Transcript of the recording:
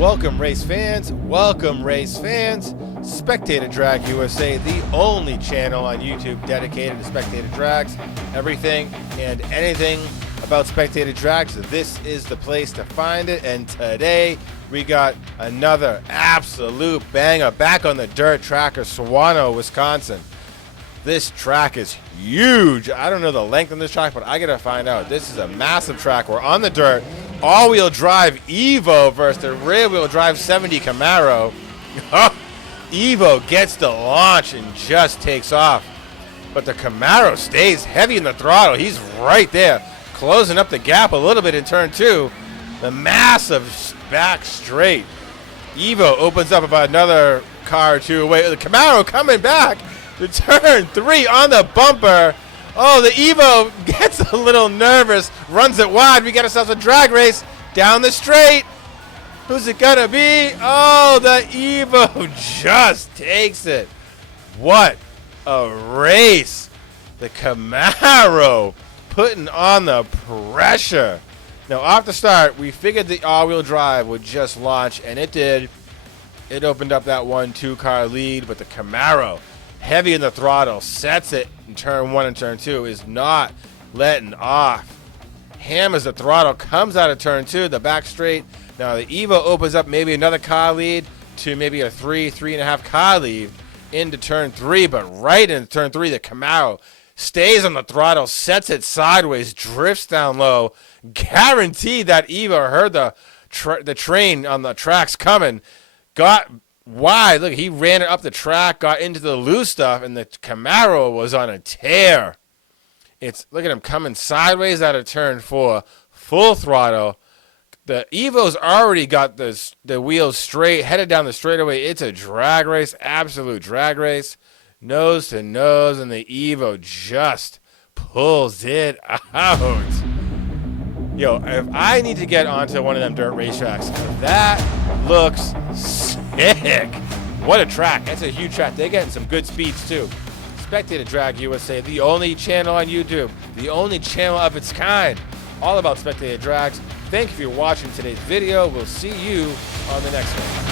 Welcome race fans, Spectator Drag USA, the only channel on YouTube dedicated to Spectator Drags. Everything and anything about Spectator Drags, this is the place to find it. And today we got another absolute banger back on the dirt track of Sawano, Wisconsin. This track is huge. I don't know the length on this track, but I gotta find out. This is a massive track. We're on the dirt. All-wheel drive EVO versus the rear-wheel drive 70 Camaro. EVO gets the launch and just takes off. But the Camaro stays heavy in the throttle. He's right there, closing up the gap a little bit in turn two. The massive back straight. EVO opens up about another car or two away. The Camaro coming back to turn three on the bumper. Oh, the EVO gets a little nervous, runs it wide. We got ourselves a drag race down the straight. Who's it gonna be? Oh, the EVO just takes it. What a race. The Camaro putting on the pressure. Now, off the start, we figured the all-wheel drive would just launch, and it did. It opened up that 1-2 car lead, but the Camaro, heavy in the throttle, sets it in turn one and turn two, is not letting off. Hammers the throttle, comes out of turn two, the back straight. Now the EVO opens up maybe another car lead to maybe a 3.5 car lead into turn three, but right in turn three, the Camaro stays on the throttle, sets it sideways, drifts down low. Guaranteed that EVO heard the train on the tracks coming, got wide. Look, he ran it up the track, got into the loose stuff, and the Camaro was on a tear. Look at him coming sideways out of turn four, full throttle. The EVO's already got the wheels straight, headed down the straightaway. It's a drag race, absolute drag race, nose to nose, and the EVO just pulls it out. Yo, if I need to get onto one of them dirt racetracks, that looks sick. What a track. That's a huge track. They're getting some good speeds too. Spectator Drag USA, the only channel on YouTube, the only channel of its kind, all about Spectator Drags. Thank you for watching today's video. We'll see you on the next one.